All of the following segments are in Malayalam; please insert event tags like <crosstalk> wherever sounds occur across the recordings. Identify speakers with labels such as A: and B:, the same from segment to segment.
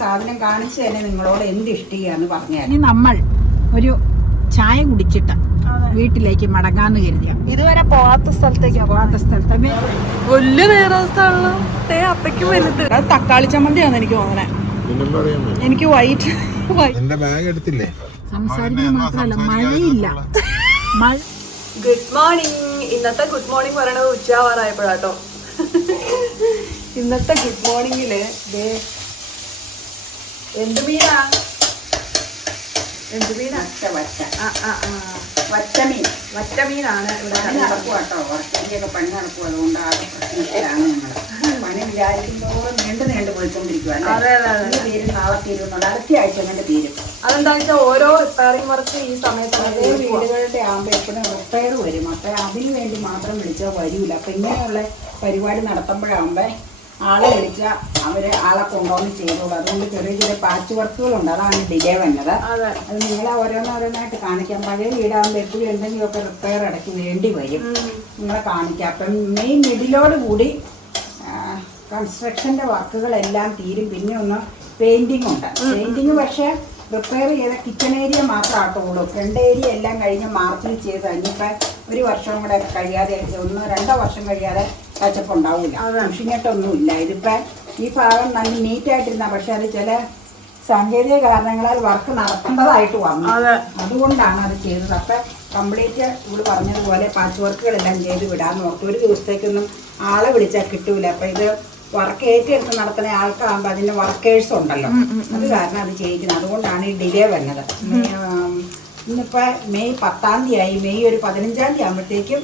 A: സാധനം കാണിച്ചു തന്നെ നിങ്ങളോട് എന്ത് ഇഷ്ടീയാന്ന് പറഞ്ഞു ഇനി നമ്മൾ ഒരു ചായ കുടിച്ചിട്ട് വീട്ടിലേക്ക് മടങ്ങാന്ന് കരുതിയ.
B: ഇതുവരെ പോവാത്ത സ്ഥലത്തേക്കാ
A: പോവാത്ത സ്ഥലത്ത്.
B: വലിയ തേ അപ്പയ്ക്ക് വലുത് അത് തക്കാളി ചമ്മന്തിയാന്ന് എനിക്ക് തോന്നണേ. എനിക്ക് വൈറ്റ്
C: എന്റെ ബാഗ് എടുത്തില്ലേ?
A: സംസാരിക്കുന്നത് മാത്രമല്ല മഴയില്ല. മഴ
B: ഗുഡ് മോർണിംഗ് ഇന്നത്തെ ഗുഡ് മോർണിംഗ് പറയണത് ഉച്ചാവാറായപ്പോഴാട്ടോ ഇന്നത്തെ ഗുഡ് മോർണിംഗിൽ ദേ എന്ത് മീനാ? എന്ത് മീനാ?
A: വച്ച വച്ച
B: ആ ആ ആ. ഇവിടെ
A: പണി നടക്കുക കേട്ടോ വർഷത്തിന്റെയൊക്കെ പണി നടക്കും അതുകൊണ്ട് ആ പ്രശ്നത്തിലാണ് പണി വിചാരിക്കുമ്പോൾ നീണ്ടു നീണ്ടു
B: അതെ, അതെ,
A: തീരും നാളെ തീരുന്നുണ്ട് അടുത്ത ആഴ്ച കൊണ്ട് തീരും.
B: അതെന്താ വെച്ചാൽ ഓരോ റിപ്പയറിംഗ് വർക്ക് ഈ സമയത്താണ്
A: അതേ വീടുകളുടെ ആകുമ്പോൾ എപ്പോഴും റിപ്പയർ വരും. അപ്പം അതിന് വേണ്ടി മാത്രം വിളിച്ചാൽ വരില്ല അപ്പം ഇങ്ങനെയുള്ള പരിപാടി നടത്തുമ്പോഴാകുമ്പോൾ ആളെ വിളിച്ചാൽ അവർ ആളെ കൊണ്ടുവന്ന് ചെയ്തോളൂ. അതുകൊണ്ട് ചെറിയ ചെറിയ പാച്ച് വർക്കുകളുണ്ട് അതാണ് ഡിലേ വന്നത്.
B: അതെ.
A: നിങ്ങളെ ഓരോന്നോരോന്നായിട്ട് കാണിക്കാം. പഴയ വീടാകുമ്പോൾ എപ്പോഴും എന്തെങ്കിലുമൊക്കെ റിപ്പയർ ഇടയ്ക്ക് വേണ്ടി വരും. നിങ്ങളെ കാണിക്കാം. അപ്പം മെയിൻ മിഡിലോട് കൂടി കൺസ്ട്രക്ഷന്റെ വർക്കുകളെല്ലാം തീരും. പിന്നെ ഒന്ന് പെയിന്റിംഗ് ഉണ്ട്. പെയിന്റിങ് പക്ഷേ റിപ്പയർ ചെയ്ത കിച്ചൺ ഏരിയ മാത്രം ആട്ടുള്ളൂ ഫ്രണ്ട് ഏരിയ എല്ലാം കഴിഞ്ഞ് മാർച്ചിൽ ചെയ്ത് ഇനിയിപ്പോൾ ഒരു വർഷം കൂടെ കഴിയാതെ ഒന്നോ രണ്ടോ വർഷം കഴിയാതെ ടച്ചപ്പ് ഉണ്ടാവില്ല ഇല്ല ഇതിപ്പോൾ ഈ ഭാഗം നല്ല നീറ്റായിട്ടിരുന്ന പക്ഷെ അത് ചില സാങ്കേതിക കാരണങ്ങളാൽ വർക്ക് നടക്കേണ്ടതായിട്ട് വന്നു. അതുകൊണ്ടാണ് അത് ചെയ്തത്. അപ്പം കംപ്ലീറ്റ് ഇവിടെ പറഞ്ഞതുപോലെ പാച്ച് വർക്കുകളെല്ലാം ചെയ്ത് വിടാന്ന് ഓർത്തു ഒരു ദിവസത്തേക്കൊന്നും ആളെ വിളിച്ചാൽ കിട്ടൂല. അപ്പം ഇത് വർക്ക് ഏറ്റെടുത്ത് നടത്തുന്ന ആൾക്കാകുമ്പോൾ അതിന്റെ വർക്കേഴ്സ് ഉണ്ടല്ലോ. അത് കാരണം അത് ചെയ്യിക്കുന്നത്. അതുകൊണ്ടാണ് ഈ ഡിലേ വന്നത്. ഇന്നിപ്പോൾ മെയ് പത്താം തീയതി ആയി. മെയ് ഒരു പതിനഞ്ചാം തീയതി ആകുമ്പോഴത്തേക്കും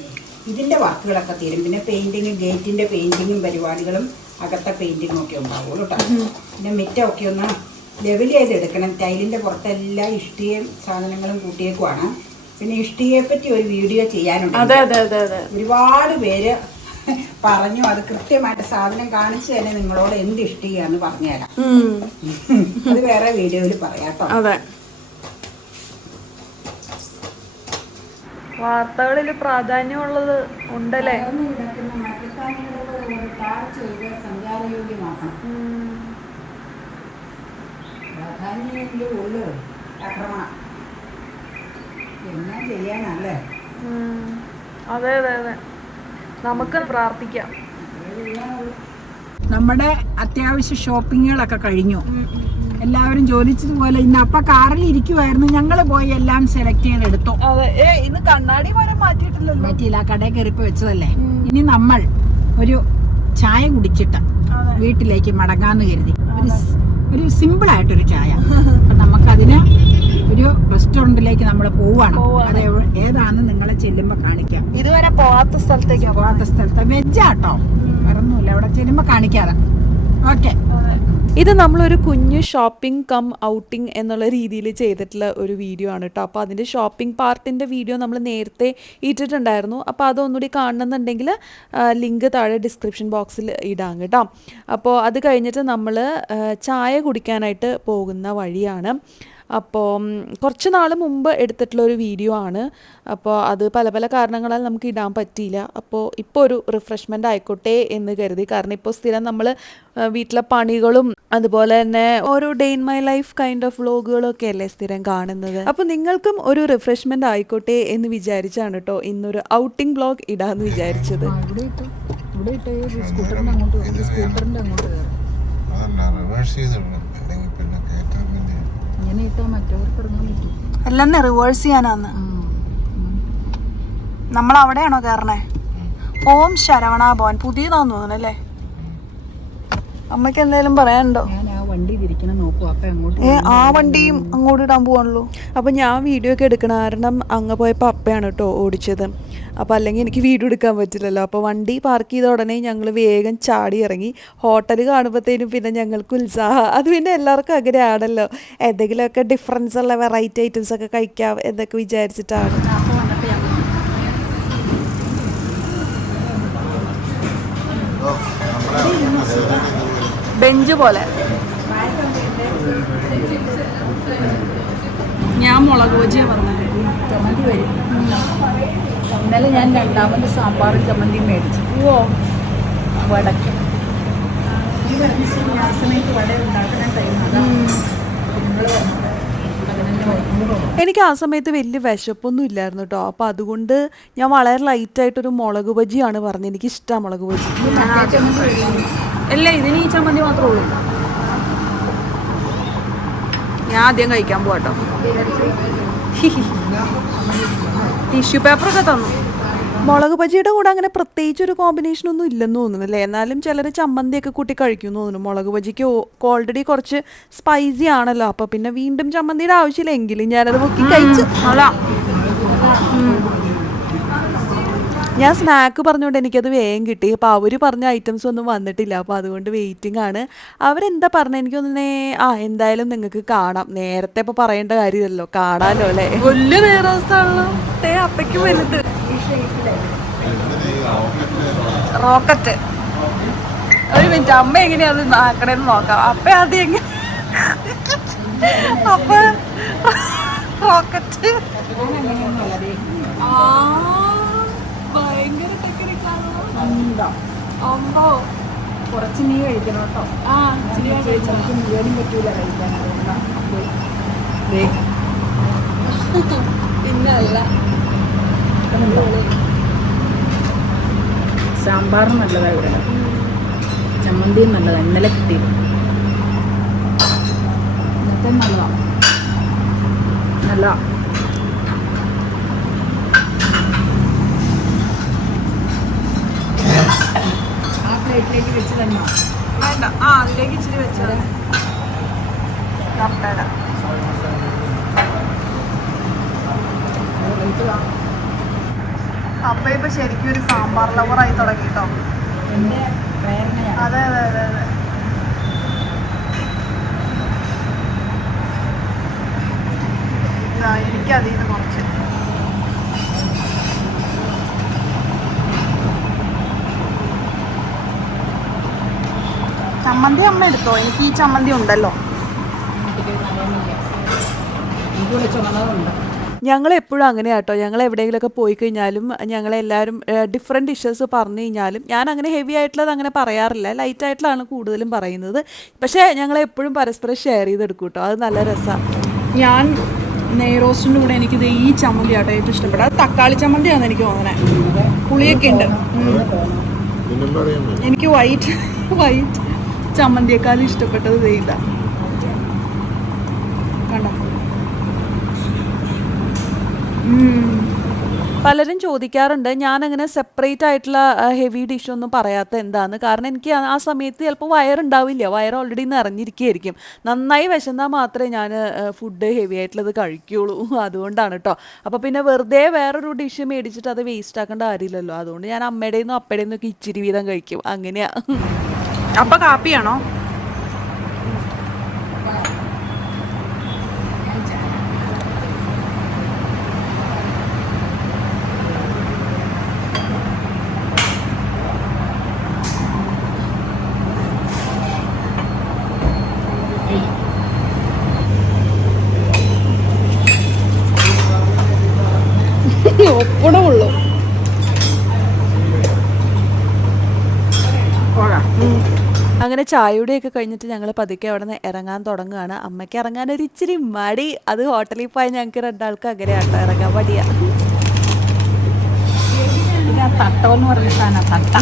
A: ഇതിന്റെ വർക്കുകളൊക്കെ തീരും. പിന്നെ പെയിന്റിങ്ങും ഗേറ്റിന്റെ പെയിന്റിങ്ങും പരിപാടികളും അകത്തെ പെയിന്റിങ്ങും ഒക്കെ ഉണ്ടാവുള്ളൂ കേട്ടോ. പിന്നെ മിറ്റമൊക്കെ ഒന്ന് ലെവൽ ചെയ്തെടുക്കണം ടൈലിന്റെ പുറത്തെല്ലാം ഇഷ്ടിയും സാധനങ്ങളും കൂട്ടിയേക്കുമാണ് പിന്നെ ഇഷ്ടിയെ പറ്റി ഒരു വീഡിയോ ചെയ്യാനുണ്ട്. ഒരുപാട് പേര് പറഞ്ഞു അത് കൃത്യമായിട്ട് സാധനം കാണിച്ചു തന്നെ നിങ്ങളോട് എന്ത് ഇഷ്ടികയാന്ന് പറഞ്ഞുതരാം. അത് വേറെ വീഡിയോയിൽ പറയാം കേട്ടോ
B: അതെ വാർത്തകളിൽ പ്രാധാന്യമുള്ളത് ഉണ്ടല്ലേ
A: തകർന്നു കിടക്കുന്ന മദ്യപാനികളുടെ ഒരു ടാർ ചെയ്ത് സഞ്ചാരയോഗ്യമാക്കണം പ്രാധാന്യമല്ലേ ഉള്ളു ആക്രമണം എന്നാ പ്രാധാന്യമുള്ളത്
B: ഉണ്ടല്ലേ? അതെ അതെ അതെ. നമുക്ക് പ്രാർത്ഥിക്കാം.
A: നമ്മുടെ അത്യാവശ്യ ഷോപ്പിങ്ങുകളൊക്കെ കഴിഞ്ഞു. എല്ലാവരും ചോദിച്ചതുപോലെ ഇന്ന് അപ്പ കാറിൽ ഇരിക്കുവായിരുന്നു. ഞങ്ങൾ പോയി എല്ലാം സെലക്ട്
B: ചെയ്ത് എടുത്തു ഇന്ന് കണ്ണാടി വരെ മാറ്റിയിട്ടില്ലല്ലോ.
A: പറ്റിയില്ല കടയിൽ കയറിപ്പ് വെച്ചതല്ലേ. ഇനി നമ്മൾ ഒരു ചായ കുടിച്ചിട്ട്. വീട്ടിലേക്ക് മടങ്ങാന്ന് കരുതി. ഒരു സിമ്പിൾ ആയിട്ടൊരു ചായ. അപ്പൊ നമുക്കതിന് ഒരു റെസ്റ്റോറന്റിലേക്ക് നമ്മൾ പോവാണ്. അത് ഏതാന്ന് ഏതാണെന്ന് നിങ്ങളെ ചെല്ലുമ്പോ കാണിക്കാം.
B: ഇതുവരെ പോവാത്ത സ്ഥലത്തേക്ക്
A: പോവാത്ത സ്ഥലത്ത് വെജാട്ടോ വേറൊന്നുമില്ല. അവിടെ ചെല്ലുമ്പോ കാണിക്കാതെ
D: ഇത് നമ്മളൊരു കുഞ്ഞ് ഷോപ്പിംഗ് കം ഔട്ടിംഗ് എന്നുള്ള രീതിയിൽ ചെയ്തിട്ടുള്ള ഒരു വീഡിയോ ആണ് കേട്ടോ അപ്പോൾ അതിന്റെ ഷോപ്പിംഗ് പാർട്ടിന്റെ വീഡിയോ നമ്മൾ നേരത്തെ ഇട്ടിട്ടുണ്ടായിരുന്നു. അപ്പോൾ അതൊന്നുകൂടി കാണണമെന്നുണ്ടെങ്കിൽ ലിങ്ക് താഴെ ഡിസ്ക്രിപ്ഷൻ ബോക്സിൽ ഇടാം കേട്ടോ. അപ്പോൾ അത് കഴിഞ്ഞിട്ട് നമ്മൾ ചായ കുടിക്കാനായിട്ട് പോകുന്ന വഴിയാണ്. അപ്പോൾ കുറച്ച് നാൾ മുമ്പ് എടുത്തിട്ടുള്ള ഒരു വീഡിയോ ആണ്. അപ്പോൾ അത് പല പല കാരണങ്ങളാൽ നമുക്ക് ഇടാൻ പറ്റിയില്ല. അപ്പോൾ ഇപ്പോൾ ഒരു റിഫ്രഷ്മെന്റ് ആയിക്കോട്ടെ എന്ന് കരുതി. കാരണം ഇപ്പോൾ സ്ഥിരം നമ്മൾ വീട്ടിലെ പണികളും അതുപോലെ തന്നെ ഓരോ day in my life kind of വ്ലോഗുകളൊക്കെ അല്ലേ സ്ഥിരം കാണുന്നത്? അപ്പോൾ നിങ്ങൾക്കും ഒരു റിഫ്രഷ്മെന്റ് ആയിക്കോട്ടെ എന്ന് വിചാരിച്ചാണ് കേട്ടോ ഇന്നൊരു ഔട്ടിംഗ് ബ്ലോഗ് ഇടാമെന്ന് വിചാരിച്ചത്.
A: ഇവിടെ ഇട്ടു. ഇവിടെ ഇട്ട് സ്കൂട്ടറിന്റെ അങ്ങോട്ട് സ്കൂട്ടറിന്റെ സ്കൂട്ടറിന്റെ അങ്ങോട്ട് കയറി
C: റിവേഴ്സ് ചെയ്തിടണം അല്ലെങ്കിൽ പിന്നെ കയറ്റാൻ പിന്നെ
A: ഇങ്ങനെ ഇട്ടാൽ മറ്റവർക്ക് ഇറങ്ങാൻ പറ്റും.
B: എല്ലാം റിവേഴ്സ് ചെയ്യാനാന്ന്. നമ്മൾ അവിടെയാണോ കയറണേ? ഓം ശരവണ ഭവൻ പുതിയതാന്ന് തോന്നുന്നു അല്ലേ? അമ്മയ്ക്ക് എന്തെങ്കിലും പറയാനുണ്ടോ?
A: ഞാൻ ആ വണ്ടി തിരിക്കണം നോക്കും. അപ്പൊ അങ്ങോട്ട്
B: ആ വണ്ടിയും അങ്ങോട്ട് ഇടാൻ പോവാണല്ലോ.
D: അപ്പൊ ഞാൻ വീഡിയോ ഒക്കെ എടുക്കണ കാരണം അങ്ങ് പോയപ്പോൾ അപ്പയാണ് കേട്ടോ ഓടിച്ചത്. അപ്പോൾ അല്ലെങ്കിൽ എനിക്ക് വീഡിയോ എടുക്കാൻ പറ്റില്ലല്ലോ. അപ്പോൾ വണ്ടി പാർക്ക് ചെയ്ത ഉടനെ ഞങ്ങൾ വേഗം ചാടി ഇറങ്ങി. ഹോട്ടൽ കാണുമ്പോഴത്തേനും പിന്നെ ഞങ്ങൾക്ക് ഉത്സാഹം. അത് പിന്നെ എല്ലാവർക്കും ആഗ്രഹമാണല്ലോ എന്തെങ്കിലുമൊക്കെ ഡിഫറൻസ് ഉള്ള വെറൈറ്റി ഐറ്റംസ് ഒക്കെ കഴിക്കാം എന്നൊക്കെ വിചാരിച്ചിട്ടാണ്.
B: ബെഞ്ച് പോലെ. ഞാൻ മുളക് ബജിയാ പറഞ്ഞത്
A: ചമ്മന്തി വരും. ഇന്നലെ ഞാൻ രണ്ടാമത് സാമ്പാറും ചമ്മന്തിയും മേടിച്ചു.
B: ഓ
A: വടക്ക്.
D: എനിക്ക് ആ സമയത്ത് വലിയ വിശപ്പൊന്നും ഇല്ലായിരുന്നു കേട്ടോ അപ്പോൾ അതുകൊണ്ട് ഞാൻ വളരെ ലൈറ്റ് ലൈറ്റായിട്ടൊരു മുളക് ബജിയാണ് പറഞ്ഞത്. എനിക്ക് ഇഷ്ടമാണ് മുളക് ബജി.
B: അല്ല ഇതിന് ഈ ചമ്മന്തി മാത്രമേ ഉള്ളൂ. ഞാൻ ആദ്യം കഴിക്കാൻ പോകട്ടോ ടിഷ്യൂ പേപ്പറൊക്കെ തന്നു.
D: മുളക് ബജിയുടെ കൂടെ അങ്ങനെ പ്രത്യേകിച്ച് ഒരു കോമ്പിനേഷൻ ഒന്നും ഇല്ലെന്ന് തോന്നുന്നു അല്ലേ? എന്നാലും ചിലർ ചമ്മന്തിയൊക്കെ കൂട്ടി കഴിക്കും തോന്നുന്നു. മുളക് ബജിക്ക് ഓൾറെഡി കുറച്ച് സ്പൈസി ആണല്ലോ. അപ്പോൾ പിന്നെ വീണ്ടും ചമ്മന്തിയുടെ ആവശ്യമില്ല എങ്കിലും ഞാനത് മുക്കി കഴിച്ചു. ഞാൻ സ്നാക്ക് പറഞ്ഞുകൊണ്ട് എനിക്കത് വേഗം കിട്ടി. അപ്പോൾ അവർ പറഞ്ഞ ഐറ്റംസ് ഒന്നും വന്നിട്ടില്ല. അപ്പോൾ അതുകൊണ്ട് വെയിറ്റിംഗ് ആണ്. അവരെന്താ പറഞ്ഞത് എനിക്കൊന്നേ ആ എന്തായാലും നിങ്ങൾക്ക് കാണാം. നേരത്തെ ഇപ്പോൾ പറയേണ്ട കാര്യമല്ലോ കാണാമല്ലോ അല്ലേ?
B: വലിയ തേ അപ്പയ്ക്കും വലുത് റോക്കറ്റ് ഒരു മിനിറ്റ് അമ്മ എങ്ങനെയാ അത് ആക്കണേന്ന് നോക്കാം. അപ്പ ആദ്യം എങ്ങനെ? അപ്പ. റോക്കറ്റ് ആ, അമ്പോ.
A: കുറച്ച് നീ കഴിക്കണം കേട്ടോ.
B: ആ ഞാൻ കഴിച്ചോ.
A: എനിക്ക് മുഴുവനും പറ്റൂല കഴിക്കാൻ. അതുകൊണ്ടാണ് <laughs> സാമ്പാറും നല്ലതാണ് ഇവിടെ. ചമ്മന്തിയും നല്ലതാണ് ഇന്നലെ കിട്ടിയത്. ഇന്നത്തെ നല്ലതാണ് നല്ല പ്ലേറ്റിലേക്ക് വെച്ച് തന്നെ
B: വേണ്ട. ആ അതിലേക്ക് ഇച്ചിരി വെച്ചാൽ അപ്പ ഇപ്പൊ ശരിക്കും ഒരു സാമ്പാർ ലവറായി തുടങ്ങി കേട്ടോ അതെ അതെ അതെ അതെ. ഇതാ, എനിക്ക് അതിൽ നിന്ന് കുറച്ച് ചമ്മന്തി അമ്മ എടുത്തോ? എനിക്ക് ഈ ചമ്മന്തി ഉണ്ടല്ലോ.
D: ഞങ്ങൾ എപ്പോഴും അങ്ങനെ കേട്ടോ ഞങ്ങൾ എവിടെയെങ്കിലുമൊക്കെ പോയി കഴിഞ്ഞാലും ഞങ്ങളെല്ലാവരും ഡിഫറെന്റ് ഡിഷസ് പറഞ്ഞു കഴിഞ്ഞാലും ഞാൻ അങ്ങനെ ഹെവി ആയിട്ടുള്ളത് അങ്ങനെ പറയാറില്ല. ലൈറ്റ് ആയിട്ടുള്ളതാണ് കൂടുതലും പറയുന്നത്. പക്ഷേ ഞങ്ങൾ എപ്പോഴും പരസ്പരം ഷെയർ ചെയ്തെടുക്കും കേട്ടോ അത് നല്ല രസമാണ്
B: ഞാൻ നെയ്റോസ്റ്റിന്റെ കൂടെ എനിക്കിത് ഈ ചമ്മന്തി ആട്ടോ ഏറ്റവും ഇഷ്ടപ്പെട്ടത്. അത് തക്കാളി ചമ്മന്തിയാണെന്ന് എനിക്ക് തോന്നണേ. പുളിയൊക്കെ ഉണ്ട്. എനിക്ക് വൈറ്റ് വൈറ്റ് <laughs> ചമ്മന്തിയേക്കാളും ഇഷ്ടപ്പെട്ടത് ചെയ്ത കണ്ടോ?
D: പലരും ചോദിക്കാറുണ്ട് അങ്ങനെ സെപ്പറേറ്റ് ആയിട്ടുള്ള ഹെവി ഡിഷ് ഒന്നും പറയാത്ത എന്താന്ന്. കാരണം എനിക്ക് ആ- സമയത്ത് ചിലപ്പോൾ വയറുണ്ടാവില്ല. Wire already നിറഞ്ഞിരിക്കുകയായിരിക്കും. നന്നായി വിശന്നാൽ മാത്രമേ ഞാൻ ഫുഡ് ഹെവി ആയിട്ടുള്ളത് കഴിക്കുകയുള്ളൂ. <laughs> അതുകൊണ്ടാണ് കേട്ടോ അപ്പോൾ പിന്നെ വെറുതെ വേറൊരു ഡിഷ് മേടിച്ചിട്ട് അത് വേസ്റ്റ് ആക്കേണ്ട കാര്യമില്ലല്ലോ. അതുകൊണ്ട് ഞാൻ അമ്മയുടെയും അപ്പയുടെയും നിന്നൊക്കെ ഇച്ചിരി വീതം കഴിക്കും. അങ്ങനെയാ. <laughs>
B: അപ്പൊ കാപ്പിയാണോ? ഒപ്പണമുള്ളൂ
D: അങ്ങനെ ചായയുടെയൊക്കെ കഴിഞ്ഞിട്ട് ഞങ്ങൾ പതുക്കെ അവിടെ നിന്ന് ഇറങ്ങാൻ തുടങ്ങുകയാണ് അമ്മയ്ക്ക് ഇറങ്ങാൻ ഒരു ഇച്ചിരി മടി. അത് ഹോട്ടലിൽ പോയാൽ ഞങ്ങൾക്ക് രണ്ടാൾക്ക് അങ്ങനെയാട്ടോ ഇറങ്ങാൻ മടിയാ.
A: തട്ടോ എന്ന് പറഞ്ഞ സാധനം തട്ട.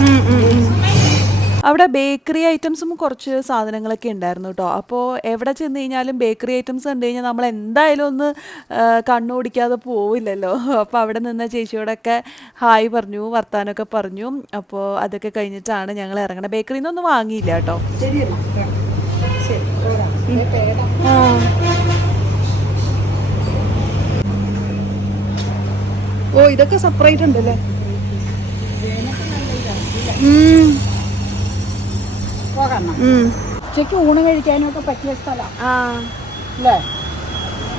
D: അവിടെ ബേക്കറി ഐറ്റംസും കുറച്ച് സാധനങ്ങളൊക്കെ ഉണ്ടായിരുന്നു കേട്ടോ അപ്പോൾ എവിടെ ചെന്ന് കഴിഞ്ഞാലും ബേക്കറി ഐറ്റംസ് കണ്ടു കഴിഞ്ഞാൽ നമ്മൾ എന്തായാലും ഒന്ന് കണ്ണോടിക്കാതെ പോവില്ലല്ലോ. അപ്പോൾ അവിടെ നിന്ന ചേച്ചിയോടൊക്കെ ഹായ് പറഞ്ഞു വർത്താനമൊക്കെ പറഞ്ഞു. അപ്പോൾ അതൊക്കെ കഴിഞ്ഞിട്ടാണ് ഞങ്ങൾ ഇറങ്ങണത്. ബേക്കറിയിൽ നിന്നൊന്നും വാങ്ങിയില്ല കേട്ടോ
B: ഓ ഇതൊക്കെ സെപ്പറേറ്റ് ഉണ്ടല്ലേ?
A: പോകാം. ഉച്ചയ്ക്ക് ഊണ് കഴിക്കാനൊക്കെ പറ്റിയ സ്ഥലം.
B: ആ.
A: അല്ലേ?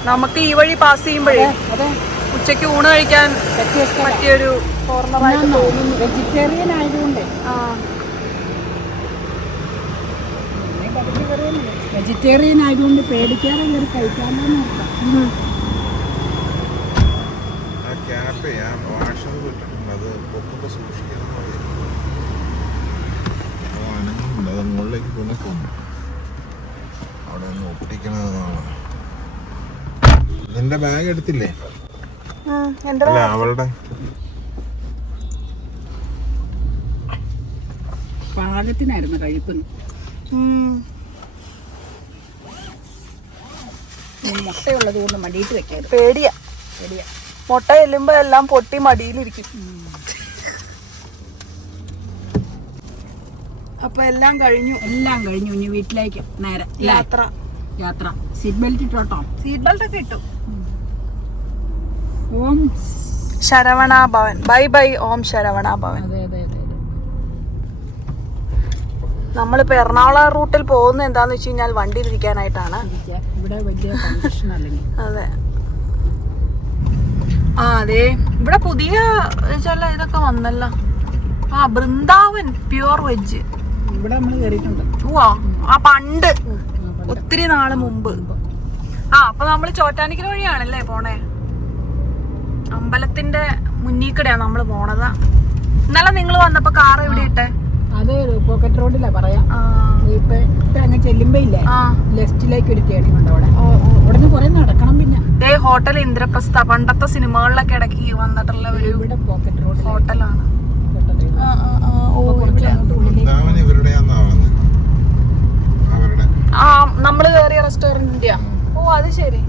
B: നമുക്ക് ഈ വഴി പാസ് ചെയ്യുമ്പോഴേ
A: അതെ
B: ഉച്ചയ്ക്ക് ഊണ് കഴിക്കാൻ പറ്റിയൊരു കോർണറായിട്ട് തോന്നുന്നു.
A: വെജിറ്റേറിയൻ ആയതുകൊണ്ട്.
B: ആ.
A: വെജിറ്റേറിയൻ ആയതുകൊണ്ട് പേടിക്കാറില്ല ഒരു കഴിക്കാമെന്ന് നോക്കാം
C: ആ ക്യാപ്പേ ആ വാഷർ വിട്ടിട്ടുണ്ട് അത് പൊക്കുമ്പോൾ സൂക്ഷിക്കണം എന്ന് പറയും. അത് അനങ്ങുന്നുണ്ട് അത് മുകളിലേക്ക് കുനിക്കും അവിടെ നിന്ന് ഒട്ടിക്കണതാണ് നിന്റെ ബാഗ് എടുത്തില്ലേ? അല്ല അവളുടെ.
A: പാകത്തിനായിരുന്നു കഴിക്കുന്നു മുട്ടയുള്ളത് കൊണ്ട് മടിയിട്ട് വെക്കാറ്
B: പേടിയാ.
A: പേടിയാ.
B: മുട്ട ചെല്ലുമ്പോ എല്ലാം പൊട്ടി മടിയിലിരിക്കും. അപ്പൊ എല്ലാം കഴിഞ്ഞു.
A: എല്ലാം കഴിഞ്ഞു. ഇനി വീട്ടിലേക്ക് നേരെ
B: യാത്ര.
A: യാത്ര. സീറ്റ് ബെൽറ്റ് ഇട്ടോട്ടോ?
B: സീറ്റ് ബെൽറ്റ് ഒക്കെ ഇട്ടു.
A: ഓം.
B: ശരവണ ഭവൻ ബൈ ബൈ ഓം ശരവണ ഭവൻ
A: അതെ അതെ അതെ.
B: എറണാകുളം റൂട്ടിൽ പോകുന്നത് എന്താന്ന് വെച്ച് കഴിഞ്ഞാൽ വണ്ടിയിൽ ഇരിക്കാനായിട്ടാണ്
A: ഇവിടെ വലിയ
B: അതെ. ആ അതെ. ഇവിടെ പുതിയ ചില ഇതൊക്കെ വന്നല്ലോ. ആ ബൃന്ദാവൻ പ്യുവർ വെജ്
A: ഇവിടെ നമ്മൾ കയറിയിട്ടുണ്ട്
B: ആ പണ്ട്. ഒത്തിരി നാൾ മുമ്പ്. ആ അപ്പൊ നമ്മൾ ചോറ്റാനിക്കര വഴിയാണല്ലേ പോണേ? അമ്പലത്തിന്റെ മുന്നീക്കടെയാ നമ്മൾ പോണത്. ഇന്നലെ നിങ്ങൾ വന്നപ്പോ കാർ എവിടെ ഇട്ടെ?
A: അത് പോക്കറ്റ് റോഡിലാ പറയാ.
B: ആ.
A: ഇപ്പൊ ഇപ്പൊ അങ്ങ് ചെല്ലുമ്പോ ഇല്ലേ
B: ആ.
A: ലെഫ്റ്റിലേക്ക് ഒരു അവിടെ. അവിടെ കുറെ നടക്കണം പിന്നെ.
B: ദേ ഹോട്ടൽ ഇന്ദ്രപ്രസ്ഥ. പണ്ടത്തെ സിനിമകളിലൊക്കെ ഇടയ്ക്ക് വന്നിട്ടുള്ള ഒരു
A: ഇവിടെ പോക്കറ്റ് റോഡ്
B: ഹോട്ടലാണ്. ആ, നമ്മൾ കയറിയ റെസ്റ്റോറന്റിന്റെയാ. ഓ അത് ശരി.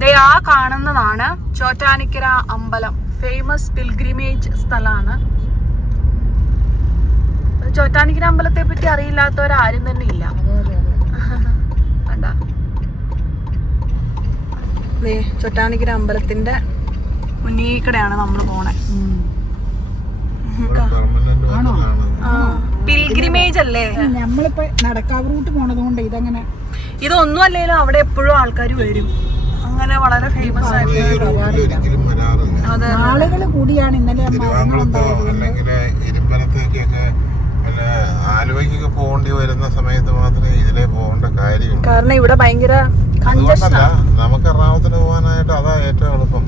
B: ദേ ആ കാണുന്നതാണ് ചോറ്റാനിക്കര അമ്പലം. ഫേമസ് പിൽഗ്രിമേജ് സ്ഥലമാണ് ചോറ്റാനിക്കര അമ്പലത്തെ പറ്റി അറിയില്ലാത്തവരാരും തന്നെ ഇല്ല. <laughs> ചോറ്റാനിക്കര അമ്പലത്തിന്റെ മുന്നീക്കടയാണ് നമ്മൾ പോണേ. പിൽഗ്രിമേജ് അല്ലേ
A: നമ്മളിപ്പോ നടക്കാവ് റൂട്ട് പോണത് കൊണ്ട് ഇതങ്ങനെ?
B: ഇതൊന്നും അല്ലെങ്കിലും അവിടെ എപ്പോഴും ആൾക്കാർ വരും. അങ്ങനെ വളരെ ഫേമസ്
C: ആയിട്ട് ഈ റൂട്ടിൽ ഒരിക്കലും വരാറില്ല.
B: അതെ
A: ആളുകൾ കൂടിയാണ് ഇന്നലെ
C: ആലുവയ്ക്കൊക്കെ പോകേണ്ടി വരുന്ന സമയത്ത് മാത്രമേ ഇതിലേ പോകേണ്ട കാര്യമുള്ളൂ.
B: കാരണം ഇവിടെ ഭയങ്കര
C: അതുകൊണ്ടല്ല നമുക്ക് എറണാകുളത്തിന് പോകാനായിട്ട് അതാ ഏറ്റവും എളുപ്പം.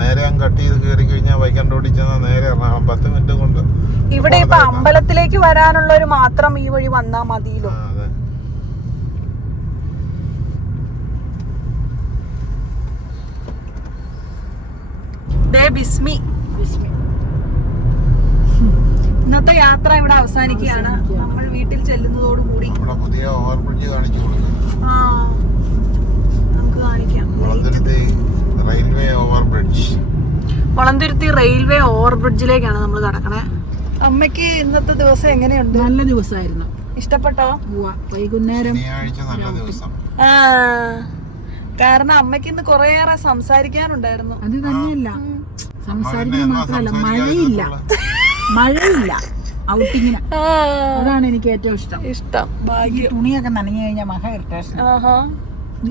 C: നേരെ അങ്ങ് കട്ട് ചെയ്ത് കയറി കഴിഞ്ഞാൽ വൈക്കണ്ട റോഡിൽ ചെന്നാൽ നേരെ എറണാകുളം. പത്ത് മിനിറ്റ് കൊണ്ട്
B: ഇവിടെ ഇപ്പൊ അമ്പലത്തിലേക്ക് വരാനുള്ളവര് മാത്രം ഈ വഴി വന്നാ മതിയല്ലോ ബിസ്മി. ഇന്നത്തെ യാത്ര ഇവിടെ അവസാനിക്കുകയാണ്. നമ്മൾ വീട്ടിൽ ചെല്ലുന്നതോടുകൂടി.
C: പുതിയ ഓവർ ബ്രിഡ്ജ് കാണിച്ചു കൊടുക്കും
B: ആ. കാണിക്കാം.
C: Valanthuruthi railway over bridge.
B: Valanthuruthi railway over ബ്രിഡ്ജിലേക്കാണ് നമ്മൾ കടക്കണേ. അമ്മയ്ക്ക് ഇന്നത്തെ ദിവസം എങ്ങനെയുണ്ട്?
A: നല്ല ദിവസമായിരുന്നു
B: ഇഷ്ടപ്പെട്ടോ.
A: വൈകുന്നേരം
C: ശനിയാഴ്ച നല്ല ദിവസം.
B: ആ കാരണം അമ്മയ്ക്ക് ഇന്ന് കുറേയേറെ സംസാരിക്കാനുണ്ടായിരുന്നു.
A: അത് തന്നെയല്ല. സംസാരിക്കാൻ
C: മാത്രല്ല
A: മാത്രമല്ല മഴയില്ല. മഴയില്ല. ഔട്ടിങ്ങിന്.
B: ആ,
A: അതാണ് എനിക്ക് ഏറ്റവും ഇഷ്ടം.
B: ഇഷ്ടം.
A: തുണിയൊക്കെ നനഞ്ഞു കഴിഞ്ഞാൽ മഹ ഇറിറ്റേഷൻ.
B: ആഹാ.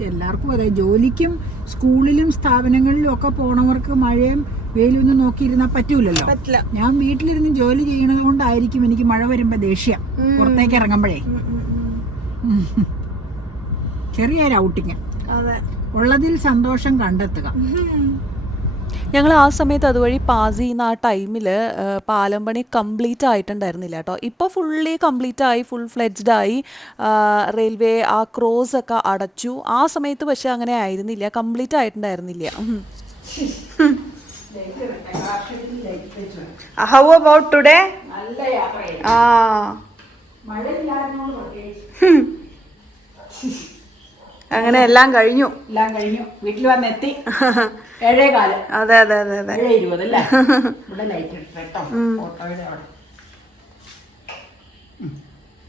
A: എല്ലാവർക്കും അതെ. ജോലിക്കും സ്കൂളിലും സ്ഥാപനങ്ങളിലും ഒക്കെ പോണവർക്ക് മഴയും വെയിലൊന്നും നോക്കിയിരുന്നാൽ പറ്റൂലല്ലോ?
B: പറ്റില്ല.
A: ഞാൻ വീട്ടിലിരുന്ന് ജോലി ചെയ്യണത് കൊണ്ടായിരിക്കും എനിക്ക് മഴ വരുമ്പോ ദേഷ്യം. പുറത്തേക്ക് ഇറങ്ങുമ്പോഴേ. ചെറിയൊരു ഔട്ടിങ് ഉള്ളതിൽ സന്തോഷം കണ്ടെത്തുക.
D: ഞങ്ങൾ ആ സമയത്ത് അതുവഴി പാസ് ചെയ്യുന്ന ആ ടൈമിൽ പാലം പണി കംപ്ലീറ്റ് ആയിട്ടുണ്ടായിരുന്നില്ല കേട്ടോ. ഇപ്പോൾ ഫുള്ളി കംപ്ലീറ്റ് ആയി ഫുൾ ഫ്ലെഡ്ജ്ഡ് ആയി റെയിൽവേ ആ ക്രോസ് ഒക്കെ അടച്ചു. ആ സമയത്ത് പക്ഷേ അങ്ങനെ ആയിരുന്നില്ല കംപ്ലീറ്റ് ആയിട്ടുണ്ടായിരുന്നില്ല.
B: ഹൗ അബൌട്ട് ടുഡേ ആ. അങ്ങനെ എല്ലാം കഴിഞ്ഞു.
A: എല്ലാം കഴിഞ്ഞു. വീട്ടിൽ വന്ന് എത്തി ഏഴേ കാലം <laughs>
B: അതെ അതെ അതെ അതെ.
A: ഏഴേ ഇരുപത് അല്ലേ? <laughs> ഇവിടെ ലൈറ്റ് ഇട്ടു കേട്ടോ. ഓട്ടോയുടെ അവിടെ.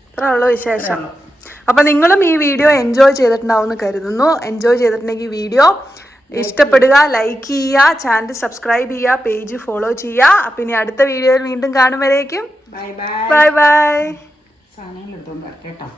B: ഇത്ര ഉള്ളു വിശേഷം. അപ്പൊ നിങ്ങളും ഈ വീഡിയോ എൻജോയ് ചെയ്തിട്ടുണ്ടാവും എന്ന് കരുതുന്നു. എൻജോയ് ചെയ്തിട്ടുണ്ടെങ്കിൽ വീഡിയോ ഇഷ്ടപ്പെടുക ലൈക്ക് ചെയ്യുക ചാനൽ സബ്സ്ക്രൈബ് ചെയ്യുക പേജ് ഫോളോ ചെയ്യുക. അപ്പൊ ഇനി അടുത്ത വീഡിയോയിൽ വീണ്ടും കാണും വരേക്കും.
A: ബൈ ബൈ
B: ബൈ ബൈ
A: സാധനങ്ങൾ എടുത്തോണ്ട് കേട്ടോ.